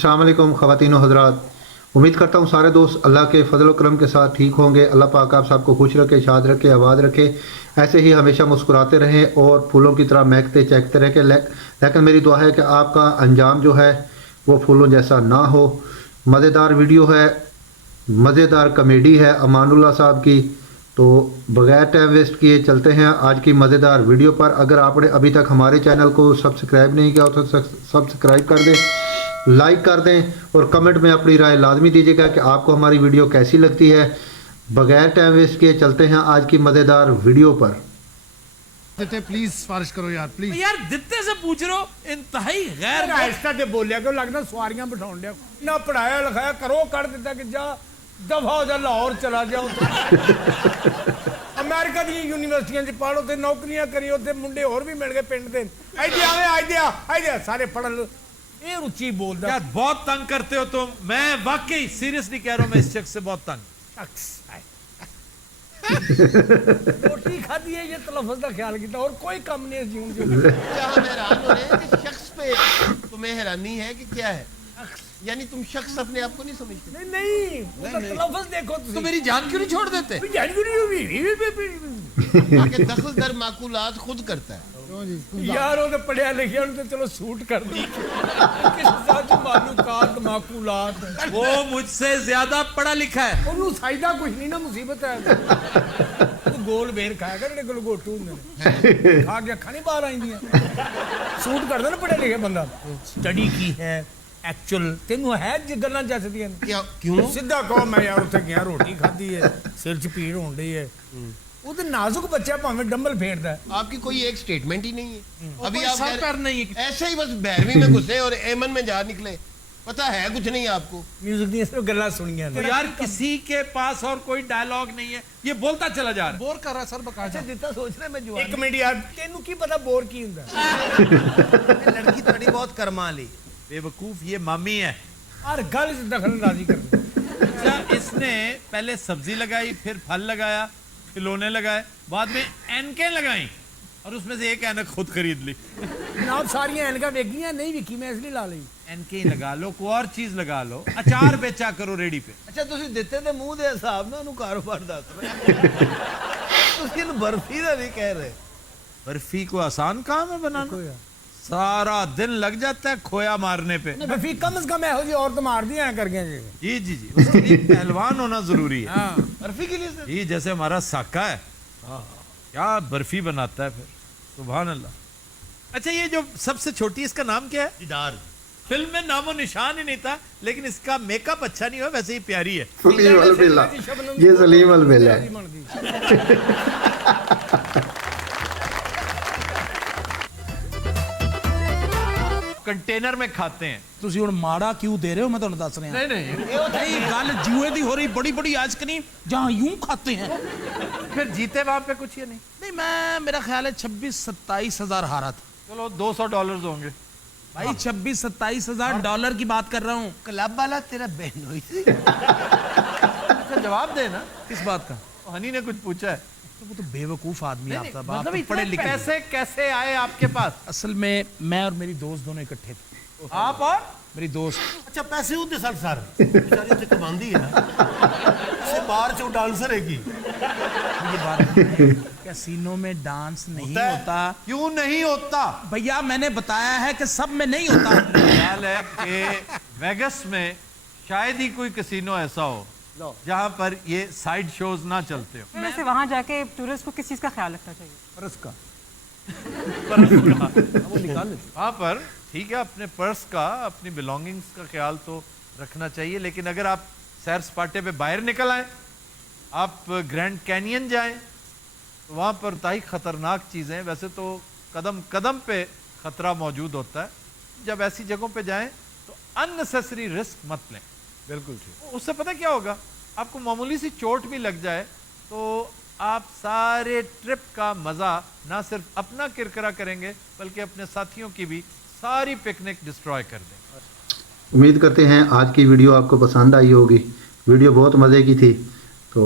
अस्सलाम वालेकुम ख़वातीन व हज़रात, उम्मीद करता हूँ सारे दोस्त अल्लाह के फजल व करम के साथ ठीक होंगे। अल्लाह पाक आप सबको खुश रखे, शाद रखे, आबाद रखे, ऐसे ही हमेशा मुस्कुराते रहें और फूलों की तरह महकते चहकते रहें। लेकिन मेरी दुआ है कि आपका अंजाम जो है वो फूलों जैसा ना हो। मज़ेदार वीडियो है, मज़ेदार कमेडी है अमानुल्लाह साहब की। तो बग़ैर टाइम वेस्ट किए चलते हैं आज की मज़ेदार वीडियो पर। अगर आपने अभी तक हमारे चैनल को सब्सक्राइब नहीं किया तो सब्सक्राइब कर दें, लाइक कर दें और कमेंट में अपनी राय लाजमी दीजिएगा कि आपको हमारी वीडियो कैसी लगती है। बग़ैर टाइम वेस्ट किए चलते हैं आज की मज़ेदार वीडियो पर। दिते प्लीज सिफारिश करो यार, प्लीज यार दिते से पूछ रहे हो, इंतहाई गैर आहिस्ता ते बोलिया क्यों लगदा सवारियां बिठाउण दिया ना पढ़ाया लिखाया करो कर दिता कि जा दफा हो जा लाहौर चला जाओ अमेरिका दी यूनिवर्सिटियां च पढ़ो ते नौकरियां करियो ते मुंडे और भी मिल गए पिंड दे आइदे आवे आइदे सारे पढ़ ये रुचि बोलदा यार बहुत तंग करते हो तुम। मैं वाकई सीरियसली कह रहा हूं, मैं इस शख्स से बहुत तंग। रोटी खाती है ये तलफ़्फ़ुज़ का ख्याल किया और कोई कम नहीं है जीवन जो हम हैरान हो रहे हैं कि शख्स पे तुम्हें हैरानी है कि क्या है, यानी तुम शख्स अपने आप को नहीं समझते। नहीं तलफ़्फ़ुज़ देखो तो मेरी जान क्यों नहीं छोड़ देते? कि दखल दर माकूलात खुद करता है यार वो तो पढ़िया लिखिया तो चलो सूट कर दी किस साथ मालूकात माकूलात वो मुझसे ज्यादा पढ़ा लिखा है। ਉਹਨੂੰ ਸਾਇਦਾ ਕੁਝ ਨਹੀਂ ਨਾ ਮੁਸੀਬਤ ਹੈ ਉਹ ਗੋਲ ਬੇਰ ਖਾਇਆ ਕਰ ਜਿਹੜੇ ਕੋਲ ਗੋਟੂ ਹੁੰਦੇ ਨੇ ਖਾ ਕੇ ਅੱਖਾਂ ਨਹੀਂ ਬਾਹਰ ਆਉਂਦੀਆਂ ਸੂਟ ਕਰਦਾ ਨਾ ਪੜਿਆ ਲਿਖਿਆ ਬੰਦਾ ਸਟੱਡੀ ਕੀ ਹੈ ਐਕਚੁਅਲ ਤੈਨੂੰ ਹੈ ਜੇ ਗੱਲਾਂ ਜੱਸਦੀਆਂ ਨੇ क्या क्यों? ਸਿੱਧਾ ਕਹੋ ਮੈਂ ਯਾਰ ਉੱਥੇ ਗਿਆ ਰੋਟੀ ਖਾਧੀ ਹੈ ਸਿਰ 'ਚ ਪੀੜ ਹੋਣ ਡਈ ਹੈ वो तो नाजुक बच्चा भावे डंबल फेरता है आपकी कोई एक स्टेटमेंट ही नहीं है। अभी कोई आप सर पैर नहीं है। ऐसे ही बस 12वीं में घुसे और एमन में जा निकले, पता है कुछ नहीं आपको। म्यूजिक दी सिर्फ गल्ला सुनिया तो यार किसी के पास और कोई डायलॉग नहीं है, ये बोलता चला जा रहा है। बोर कर रहा सर बका अच्छा दिता सोच रहे मैं जवान एक मिनट यार तेनू की पता बोर की हुंदा लड़की थोड़ी बहुत करमाली बेवकूफ, ये मामी है। हर गल से दखलंदाजी कर अच्छा, इसने पहले सब्जी लगाई, फिर फल लगाया, खिलौने लगाए, बाद में एनके लगाई और उसमें से एक ऐनक खुद खरीद ली। जनाब सारियां एनका वेखियां नहीं विकी मैं इसलिए ला ली एनके ही लगा लो, कोई और चीज लगा लो, अचार बेचा करो रेडी पे। अच्छा ਤੁਸੀਂ ਦਿੱਤੇ ਤੇ ਮੂੰਹ ਦੇ ਹਿਸਾਬ ਨਾਲ ਉਹਨੂੰ ਕਾਰੋਬਾਰ ਦੱਸ ਰਹੇ ਤੁਸੀਂ ਇਹਨੂੰ ਬਰਫੀ ਦਾ ਨਹੀਂ ਕਹਿ ਰਹੇ। बर्फी को आसान काम है बनाना, सारा दिन लग जाता है खोया मारने पे। बर्फी कम से कम ऐहो जी औरत मार दी ऐ कर गए जी जी जी जी, उसके लिए पहलवान होना जरूरी है। हां बर्फी के लिए जी जैसे हमारा साका है, क्या बर्फी बनाता है फिर, सुभान अल्लाह। अच्छा, ये जो सबसे छोटी इसका नाम क्या है? दीदार फिल्म में नामो निशान ही नहीं था, लेकिन इसका मेकअप अच्छा नहीं हुआ, वैसे ही प्यारी है। सलीम अलबेला, ये सलीम अलबेला है। कंटेनर में खाते हैं। ਤੁਸੀਂ ਹੁਣ ਮਾੜਾ ਕਿਉਂ ਦੇ ਰਹੇ ਹੋ ਮੈਂ ਤੁਹਾਨੂੰ ਦੱਸ ਰਿਹਾ नहीं नहीं, ਨਹੀਂ ਗੱਲ ਜੂਏ ਦੀ ਹੋ ਰਹੀ बड़ी बड़ी आइसक्रीम जहाँ यूं खाते हैं फिर जीते वहां पे कुछ ये नहीं। नहीं मैं मेरा ख्याल है 26-27 हजार हारा था चलो $200 होंगे भाई 26-27 हजार डॉलर की बात कर रहा हूँ क्लब वाला तेरा बहन हुई थी। अच्छा जवाब दे ना, किस बात का हनी ने कुछ पूछा है। तो वो तो बेवकूफ आदमी आप सब आप मतलब तो इतने पढ़े लिखे पैसे कैसे आए आपके पास? असल में मैं और मेरी दोस्त दोनों इकट्ठे थे। आप और मेरी दोस्त अच्छा पैसे होते सर बेचारी तो कमांदी है ना से बाहर से डांसर है की ये बात कैसीनो में डांस नहीं होता। क्यों नहीं होता? भैया मैंने बताया है कि सब में नहीं होता। ख्याल है कि वेगस में शायद ही कोई कैसीनो ऐसा हो जहां पर ये साइड शोज ना चलते हो। वैसे वहाँ जाके टूरिस्ट को किस चीज़ का ख्याल रखना चाहिए? पर्स का वो निकाल वहां पर ठीक है, अपने पर्स का, अपनी बिलोंगिंग्स का ख्याल तो रखना चाहिए, लेकिन अगर आप सैर सपाटे पे बाहर निकल आए, आप ग्रैंड कैनियन जाएं, तो वहाँ पर ताई खतरनाक चीज़ें, वैसे तो कदम कदम पे खतरा मौजूद होता है, जब ऐसी जगहों पे जाएं तो अननेसेसरी रिस्क मत लें। बिल्कुल ठीक उससे पता क्या होगा, आपको मामूली सी चोट भी लग जाए तो आप सारे ट्रिप का मज़ा ना सिर्फ अपना किरकिरा करेंगे बल्कि अपने साथियों की भी सारी पिकनिक डिस्ट्रॉय कर दें। उम्मीद करते हैं आज की वीडियो आपको पसंद आई होगी। वीडियो बहुत मज़े की थी। तो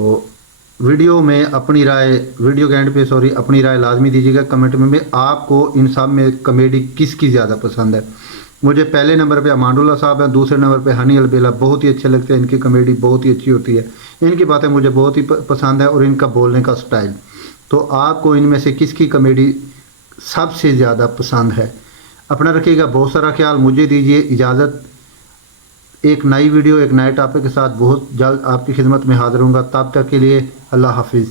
वीडियो में अपनी राय, वीडियो के एंड पे अपनी राय लाजमी दीजिएगा कमेंट में आपको इन सब में कॉमेडी किसकी ज़्यादा पसंद है। मुझे पहले नंबर पे अमानुल्लाह साहब हैं, दूसरे नंबर पे हनी अलबेला, बहुत ही अच्छे लगते हैं, इनकी कॉमेडी बहुत ही अच्छी होती है, इनकी बातें मुझे बहुत ही पसंद है और इनका बोलने का स्टाइल। तो आपको इनमें से किसकी कॉमेडी सबसे ज़्यादा पसंद है? अपना रखिएगा बहुत सारा ख्याल। मुझे दीजिए इजाज़त, एक नई वीडियो एक नए टॉपिक के साथ बहुत जल्द आपकी खिदमत में हाजिर हूँगा। तब तक के लिए अल्लाह हाफिज़।